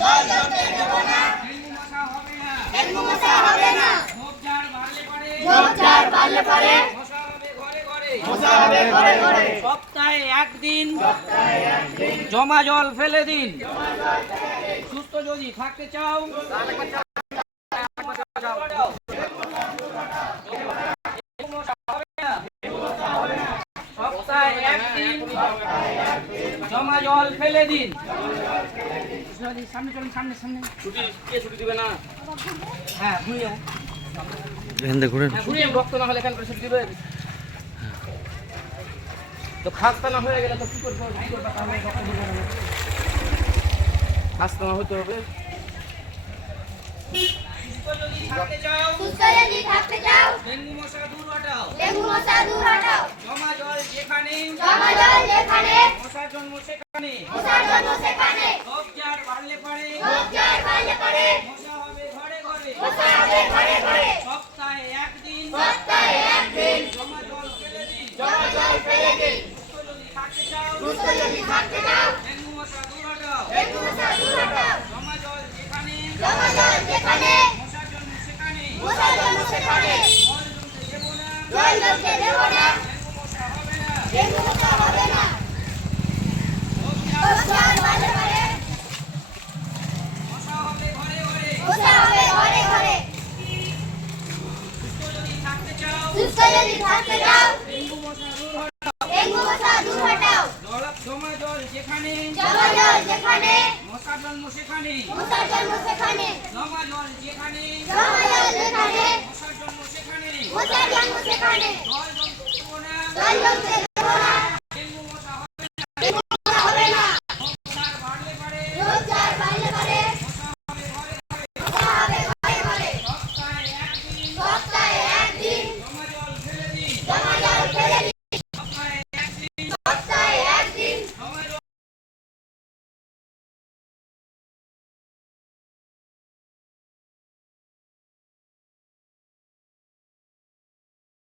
জল জমতে দেব না। ডেঙ্গু মশা হবে না। ঝোপঝাড় বাড়লে পরে মশা হবে ঘরে ঘরে। সপ্তাহে একদিন জমা জল ফেলে দিন। সুস্থ যদি থাকতে চাও সপ্তাহে একদিন জমা জল ফেলে দিন। সামনে চলুন, সামনে সামনে। ছুটি দিবে না? হ্যাঁ, ঘুরিয়ে ঘুরিয়ে রক্ত না হলে এখান করে ছুটি দিবে। তো খাস্তা না হয়ে গেলে তো কি করবো? তাহলে খাস্তা না হতে হবে। সুস্থ যদি থাকতে চাও ডেঙ্গু মশা দূর হটাও। ডেঙ্গু মশা দূর হটাও। জমা জল যেখানে মশার জন্ম সেখানে। সেখানে ঝোপঝাড় বাড়লে পরে মশা হবে ঘরে ঘরে। সপ্তাহে একদিন জমা জল ফেলে দিন। সুস্থ যদি থাকতে চাও ডেঙ্গু মশা দূর হটাও। জমা জল যেখানে মশার জন্ম সেখানে। জল জমতে দেব না। ডেঙ্গু মশা হবে না। ঝোপঝাড় বাড়লে পরে মশা হবে ঘরে ঘরে। সুস্থ যদি থাকতে চাও ডেঙ্গু মশা দূর হটাও। জমা জল যেখানে মশার জন্ম সেখানে। জমা জল যেখানে মশার জন্ম সেখানে। জল জমতে দেব না।